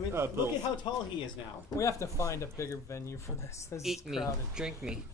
I mean, look at how tall he is now. We have to find a bigger venue for this. This Eat is me, crowded. drink me.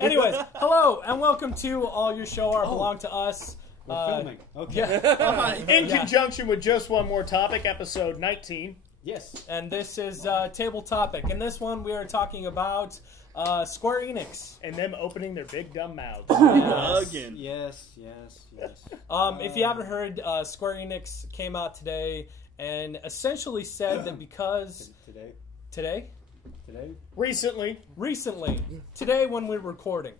Anyways, hello and welcome to All Your Show, our Belong to Us. We're filming. Okay. Yeah. In conjunction with Just One More Topic, episode 19. Yes. And this is TableTopic. In this one, we are talking about Square-Enix. And them opening their big dumb mouths. Again. Yes. If you haven't heard, Square-Enix came out today and essentially said that because... Today? Recently, today when we're recording,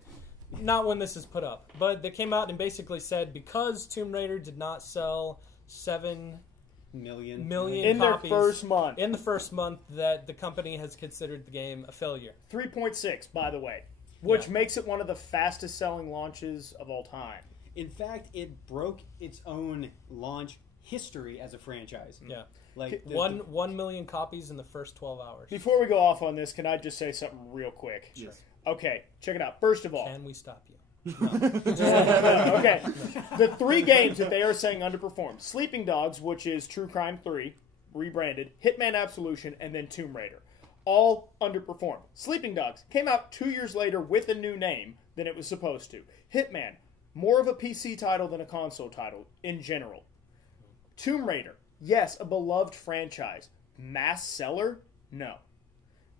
not when this is put up, but they came out and basically said because Tomb Raider did not sell 7 million in copies their first month, that the company has considered the game a failure. 3.6, by the way, which makes it one of the fastest selling launches of all time. In fact, it broke its own launch history as a franchise. Yeah. Like 1 million copies in the first 12 hours. Before we go off on this, can I just say something real quick? Yes. Okay, check it out. First of all, Can we stop you? okay, the 3 games that they are saying underperformed: Sleeping Dogs, which is True Crime 3, rebranded, Hitman Absolution, and then Tomb Raider. All underperformed. Sleeping Dogs came out 2 years later with a new name than it was supposed to. Hitman, more of a PC title than a console title in general. Tomb Raider, yes, a beloved franchise. Mass seller? No.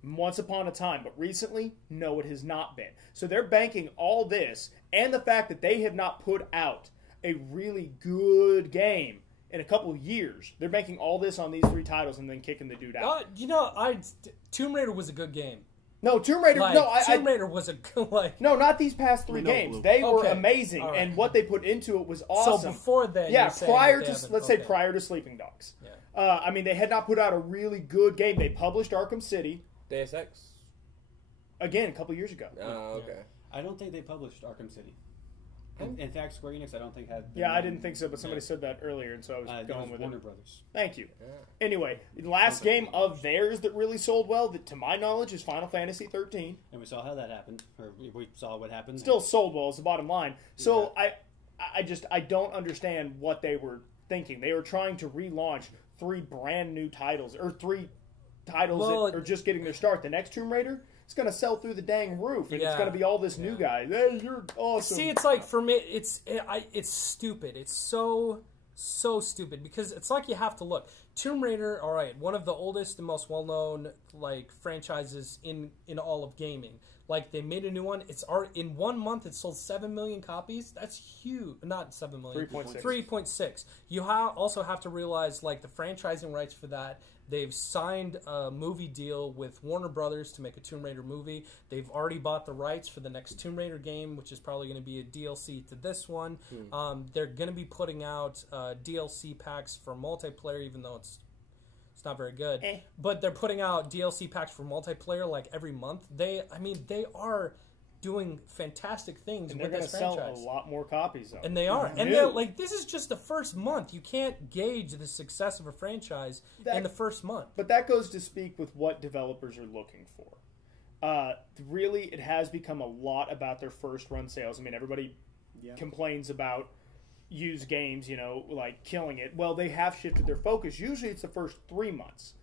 Once upon a time, but recently, no, it has not been. So they're banking all this and the fact that they have not put out a really good game in a couple of years. They're banking all this on these 3 titles and then kicking the dude out. Tomb Raider was a good game. No, Tomb Raider. Tomb Raider was a good. No, not these past 3 games. They were amazing, right. And what they put into it was awesome. So before then, prior to Sleeping Dogs. Yeah. I mean, they had not put out a really good game. They published Arkham City. Deus Ex? Again, a couple years ago. Oh, okay. I don't think they published Arkham City. In fact, Square Enix, I don't think had. Yeah, I didn't think so, but somebody said that earlier, and so I was going with Warner Brothers. Thank you. Yeah. Anyway, the last game of theirs that really sold well, that to my knowledge, is Final Fantasy 13. And we saw how that happened, or we saw what happened. Still sold well is the bottom line. So I don't understand what they were thinking. They were trying to relaunch 3 brand new titles, or 3 titles that are just getting their start. The next Tomb Raider, it's going to sell through the dang roof, and it's going to be all this new guy. Hey, you're awesome. See, it's like, for me, it's stupid. It's so stupid, because it's like you have to look. Tomb Raider, all right, one of the oldest and most well-known franchises in all of gaming. Like, they made a new one. It's in 1 month, it sold 7 million copies. That's huge. Not 7 million. 3.6. 3.6. You also have to realize, like, the franchising rights for that. They've signed a movie deal with Warner Brothers to make a Tomb Raider movie. They've already bought the rights for the next Tomb Raider game, which is probably going to be a DLC to this one. They're going to be putting out DLC packs for multiplayer, even though it's not very good. But they're putting out DLC packs for multiplayer like every month. They are doing fantastic things with this franchise. They're going to sell a lot more copies, though. And they are. And they're like, this is just the first month. You can't gauge the success of a franchise in the first month. But that goes to speak with what developers are looking for. Really, it has become a lot about their first run sales. I mean, everybody complains about used games, like killing it. Well, they have shifted their focus. Usually it's the first 3 months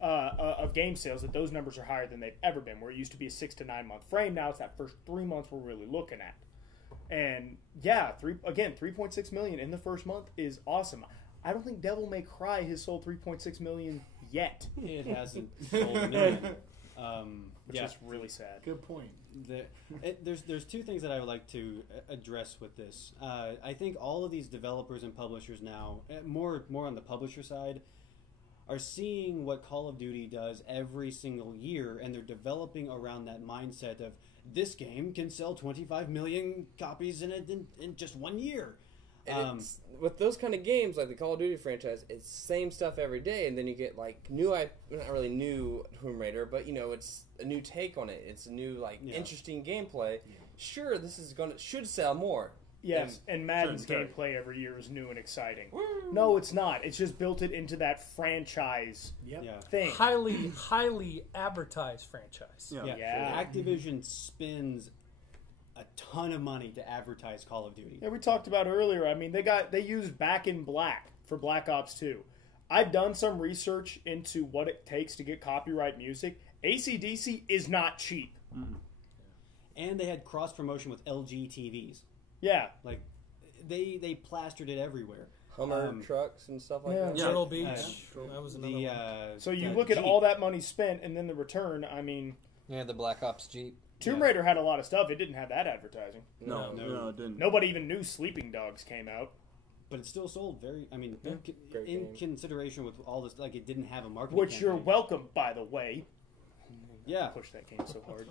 of game sales that those numbers are higher than they've ever been, where it used to be a 6 to 9 month frame. Now it's that first 3 months we're really looking at. And 3.6 million in the first month is awesome. I don't think Devil May Cry has sold 3.6 million yet. It hasn't sold a million. Which is really sad. Good point. There's 2 things that I would like to address with this. I think all of these developers and publishers now, more on the publisher side, are seeing what Call of Duty does every single year, and they're developing around that mindset of this game can sell 25 million copies in just 1 year. And with those kind of games, like the Call of Duty franchise, it's same stuff every day, and then you get like not really new Tomb Raider, but it's a new take on it. It's a new interesting gameplay. Yeah. Sure, this is should sell more. Yes, and Madden's gameplay every year is new and exciting. No, it's not. It's just built it into that franchise thing. Highly advertised franchise. Yeah. Activision spends a ton of money to advertise Call of Duty. Yeah, we talked about earlier. I mean, they used Back in Black for Black Ops 2. I've done some research into what it takes to get copyright music. AC/DC is not cheap. And they had cross promotion with LG TVs. Yeah. Like they plastered it everywhere. Hummer trucks and stuff like yeah. that. Turtle Beach. That was another one. So you the look at Jeep. all that money spent and then the return, I mean... Yeah, the Black Ops Jeep. Tomb Raider had a lot of stuff. It didn't have that advertising. No, it didn't. Nobody even knew Sleeping Dogs came out. But it still sold very. I mean, Great in game. consideration with all this, like it didn't have a marketing. Which campaign. you're welcome, by the way. Yeah. Push that game so hard.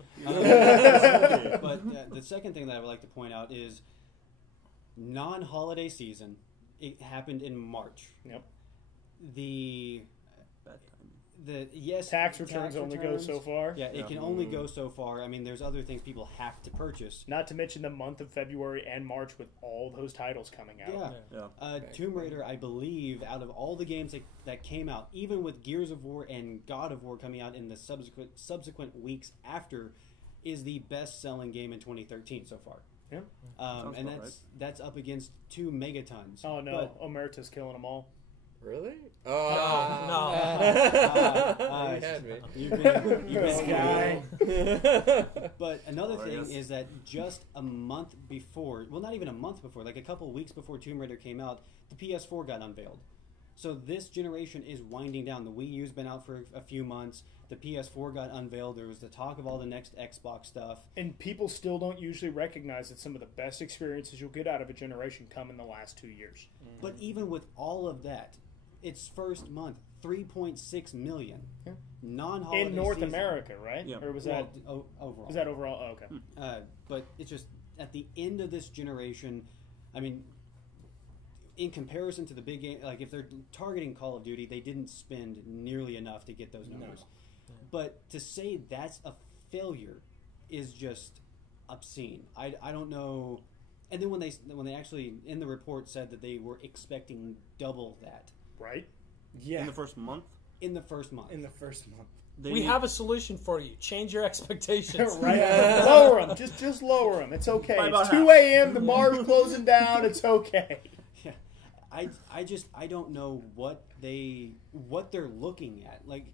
But the second thing that I would like to point out is non-holiday season. It happened in March. Yep. The Tax returns only go so far. Yeah, it can only go so far. I mean, there's other things people have to purchase. Not to mention the month of February and March with all those titles coming out. Yeah. Tomb Raider, I believe, out of all the games that came out, even with Gears of War and God of War coming out in the subsequent weeks after, is the best-selling game in 2013 so far. Yeah. And that's up against 2 megatons. Oh, no. Omerta's killing them all. Really? No. You had me. You've been This guy. But another thing is that just a month before, well, not even a month before, like a couple of weeks before Tomb Raider came out, the PS4 got unveiled. So this generation is winding down. The Wii U's been out for a few months. The PS4 got unveiled. There was the talk of all the next Xbox stuff. And people still don't usually recognize that some of the best experiences you'll get out of a generation come in the last 2 years. But even with all of that, its first month, 3.6 million. Yeah. Non-holiday In North season. America, right? Yeah. Or was that overall? Was that overall? Oh, okay. But it's just at the end of this generation, I mean, in comparison to the big game, like if they're targeting Call of Duty, they didn't spend nearly enough to get those numbers. No. But to say that's a failure is just obscene. I don't know. And then when they actually in the report said that they were expecting double that. Right? In the first month? In the first month. We have a solution for you. Change your expectations. Right? Lower them. Just lower them. It's okay. By about It's 2 a.m. The bar's closing down. It's okay. Yeah. I don't know what they're looking at. Like,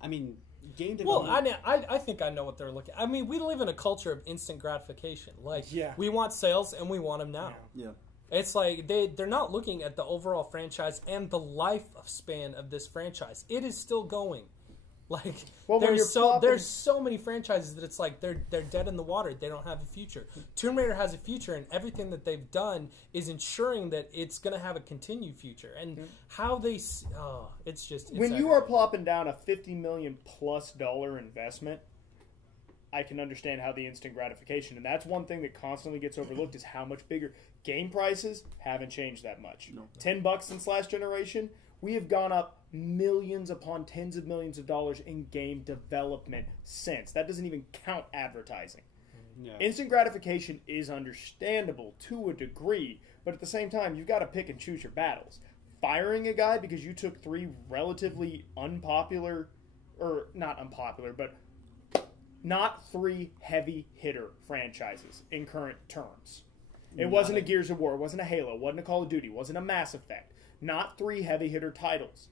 I mean, game Well, development. I think I know what they're looking at. I mean, we live in a culture of instant gratification. Like, we want sales and we want them now. Yeah. It's like they're not looking at the overall franchise and the lifespan of this franchise. It is still going. Like there's so many franchises that it's like they're dead in the water. They don't have a future. Tomb Raider has a future, and everything that they've done is ensuring that it's going to have a continued future. And how they it's when you are plopping down a $50 million+ investment, I can understand how the instant gratification, and that's one thing that constantly gets overlooked is how much bigger game prices haven't changed that much. No. $10 since last generation, we have gone up millions upon tens of millions of dollars in game development since. That doesn't even count advertising. Yeah. Instant gratification is understandable to a degree, but at the same time, you've got to pick and choose your battles. Firing a guy because you took 3 relatively unpopular, or not unpopular, but not 3 heavy hitter franchises in current terms. It wasn't a Gears of War, it wasn't a Halo, it wasn't a Call of Duty, it wasn't a Mass Effect. Not 3 heavy hitter titles.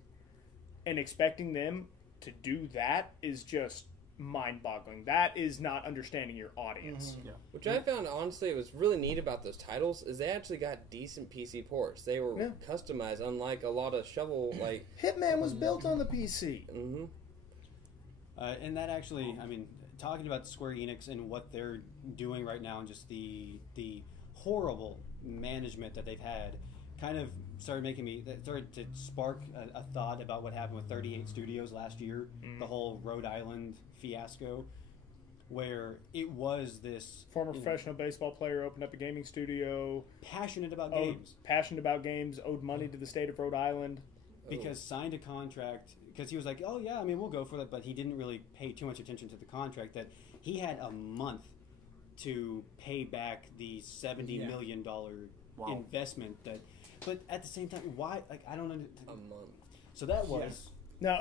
And expecting them to do that is just mind-boggling. That is not understanding your audience. Yeah. Which I found, honestly, it was really neat about those titles is they actually got decent PC ports. They were customized, unlike a lot of shovel, like... Hitman was built on the PC. Mm-hmm. And that actually, I mean, talking about Square-Enix and what they're doing right now and just the horrible management that they've had kind of started to spark a thought about what happened with 38 Studios last year, the whole Rhode Island fiasco, where it was this... Former professional baseball player opened up a gaming studio. Passionate about games. Owed money to the state of Rhode Island. Because signed a contract, because he was like, oh yeah, I mean, we'll go for that, but he didn't really pay too much attention to the contract, that he had a month to pay back the $70 million investment that... But at the same time, why? Like, I don't understand. A month. So that was... No.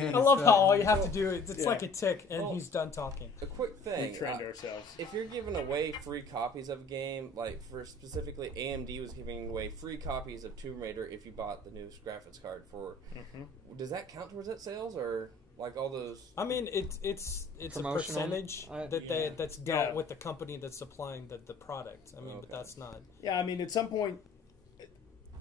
again. I love how all you have to do is it's Yeah. like a tick, and Well, he's done talking. A quick We thing. trained ourselves. If you're giving away free copies of a game, like for specifically AMD was giving away free copies of Tomb Raider if you bought the newest graphics card for, does that count towards that sales or like all those? I mean, it's a Promotional? percentage that's dealt with the company that's supplying the product. I mean, but that's not. Yeah, I mean, at some point,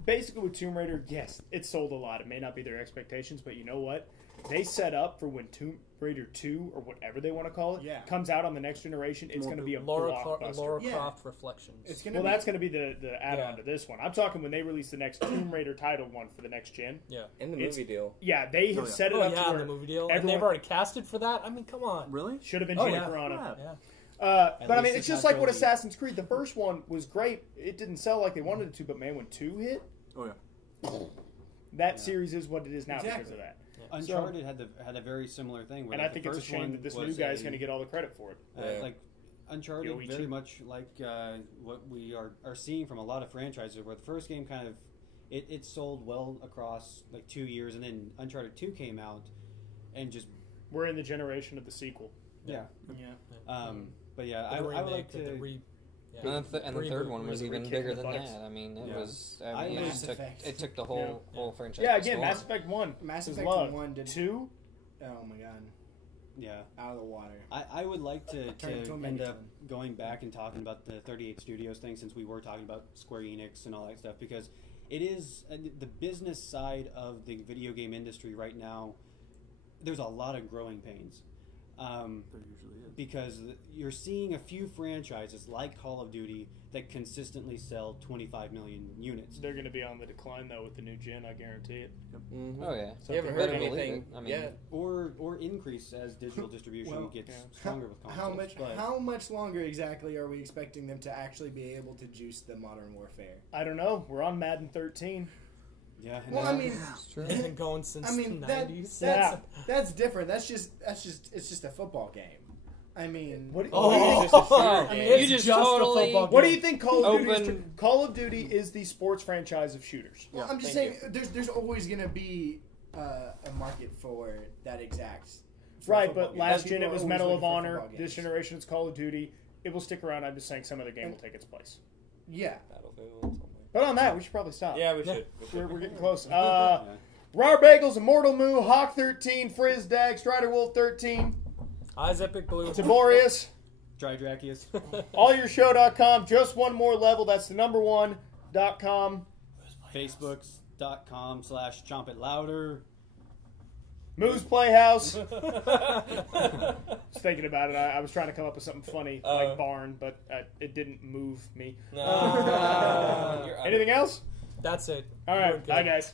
basically with Tomb Raider, yes, it sold a lot. It may not be their expectations, but you know what? They set up for when Tomb Raider 2, or whatever they want to call it, comes out on the next generation, it's going to be a blockbuster. Lara Croft Reflections. That's going to be the add-on to this one. I'm talking when they release the next Tomb Raider title one for the next gen. Yeah. In the movie deal. Yeah, they have set it up to where the movie deal. And everyone they've already casted for that? I mean, come on. Really? should have been Oh, Gina yeah. Carano. Yeah. But I mean, least it's it's just not like what Jolie. Assassin's Creed. The first one was great. It didn't sell like they wanted it to, but man, when 2 hit, Oh yeah. that series is what it is now because of that. Uncharted had a very similar thing. Where And I think it's a shame that this new guy's going to get all the credit for it. Like Uncharted, Yoichi. very much like what we are seeing from a lot of franchises, where the first game kind of it sold well across like 2 years, and then Uncharted 2 came out, and just We're in the generation of the sequel. yeah. Yeah. But yeah, The I would remake, like to. And the third one was even bigger than buttocks. that. I mean, it Yeah. was. I I mean, Mass it took the whole franchise. Yeah, by again, storm. Mass Effect 1. Mass was Effect loved. 1 did. 2? Oh my god. Yeah, Out of the water. I would like to Turn into a end megaton. up going back and talking about the 38 Studios thing, since we were talking about Square-Enix and all that stuff, because it is the business side of the video game industry right now. There's a lot of growing pains. There usually is. Because you're seeing a few franchises like Call of Duty that consistently sell 25 million units. They're going to be on the decline, though, with the new gen, I guarantee it. Mm-hmm. Oh yeah. You haven't heard Better believe anything it. I mean, yet. Or increase as digital distribution Well, gets stronger with consoles. How much longer exactly are we expecting them to actually be able to juice the Modern Warfare? I don't know. We're on Madden 13. Yeah. Well, I mean, it's true. It's been going since I mean the that, 90s. that's different. That's just it's just a football game. I mean, What do Oh, you think? I mean, you it's just just a totally. football What do you think Call of Duty is? Open- Call of Duty is the sports franchise of shooters. well, I'm just saying there's always going to be a market for that exact. for Right, football but game. last People gen it are was always Medal of looking for Honor. football games. This generation it's Call of Duty. It will stick around. I'm just saying some other game will take its place. Yeah. Battlefield. Something. But on that, we should probably stop. Yeah, we Yeah. should. We're getting close. Rar Bagels, Immortal Moo, Hawk 13, Frizz Dag, Strider Wolf 13, Eyes Epic Blue. Tiborius, Drydrakius. AllYourShow.com, just one more level. That's the number one.com. Facebook.com/chompitlouder. Moo's Playhouse. Just thinking about it, I was trying to come up with something funny like Barn, but it didn't move me. No. Anything else? That's it. All We're right, good. bye guys.